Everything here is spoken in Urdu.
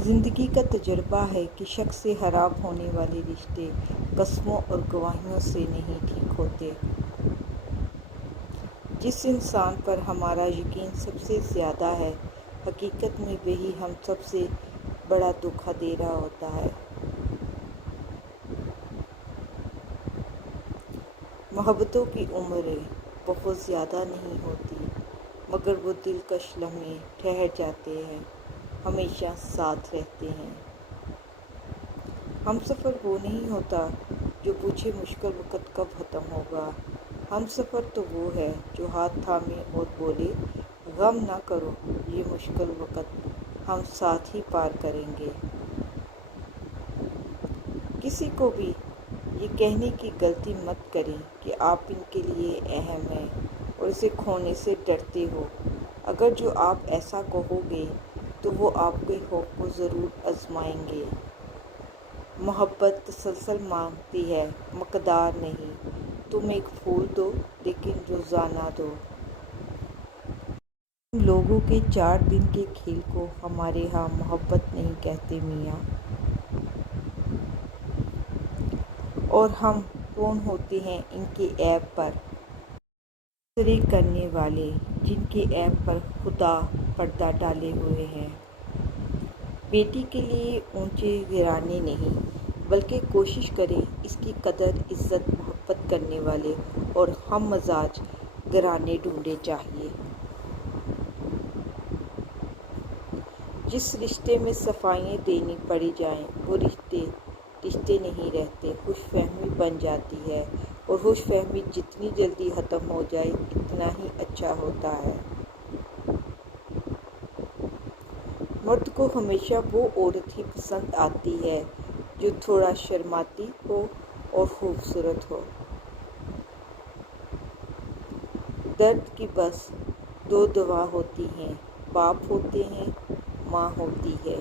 زندگی کا تجربہ ہے کہ شک سے خراب ہونے والے رشتے قسموں اور گواہیوں سے نہیں ٹھیک ہوتے۔ جس انسان پر ہمارا یقین سب سے زیادہ ہے، حقیقت میں وہی ہم سب سے بڑا دھوکہ دے رہا ہوتا ہے۔ محبتوں کی عمریں بہت زیادہ نہیں ہوتی، مگر وہ دلکش لمحے ٹھہر جاتے ہیں، ہمیشہ ساتھ رہتے ہیں۔ ہم سفر وہ نہیں ہوتا جو پوچھے مشکل وقت کب ختم ہوگا، ہم سفر تو وہ ہے جو ہاتھ تھامے اور بولے غم نہ کرو، یہ مشکل وقت ہم ساتھ ہی پار کریں گے۔ کسی کو بھی یہ کہنے کی غلطی مت کریں کہ آپ ان کے لیے اہم ہیں اور اسے کھونے سے ڈرتے ہو۔ اگر جو آپ ایسا کہو گے تو وہ آپ کے خوف کو ضرور آزمائیں گے۔ محبت تسلسل مانگتی ہے، مقدار نہیں۔ تم ایک پھول دو لیکن روزانہ دو۔ ان لوگوں کے 4 دن کے کھیل کو ہمارے ہاں محبت نہیں کہتے میاں۔ اور ہم کون ہوتے ہیں ان کے عیب پر تبصرے کرنے والے، جن کے عیب پر خدا پردہ ڈالے ہوئے ہے۔ بیٹی کے لیے اونچے گھرانے نہیں، بلکہ کوشش کریں اس کی قدر عزت محبت کرنے والے اور ہم مزاج گھرانے ڈھونڈنے چاہیے۔ جس رشتے میں صفائیاں دینی پڑ جائیں وہ رشتے نہیں رہتے، خوش فہمی بن جاتی ہے، اور خوش فہمی جتنی جلدی ختم ہو جائے اتنا ہی اچھا ہوتا ہے۔ مرد کو ہمیشہ وہ عورت ہی پسند آتی ہے جو تھوڑا شرماتی ہو اور خوبصورت ہو۔ درد کی بس 2 دوا ہوتی ہیں، باپ ہوتے ہیں، ماں ہوتی ہے۔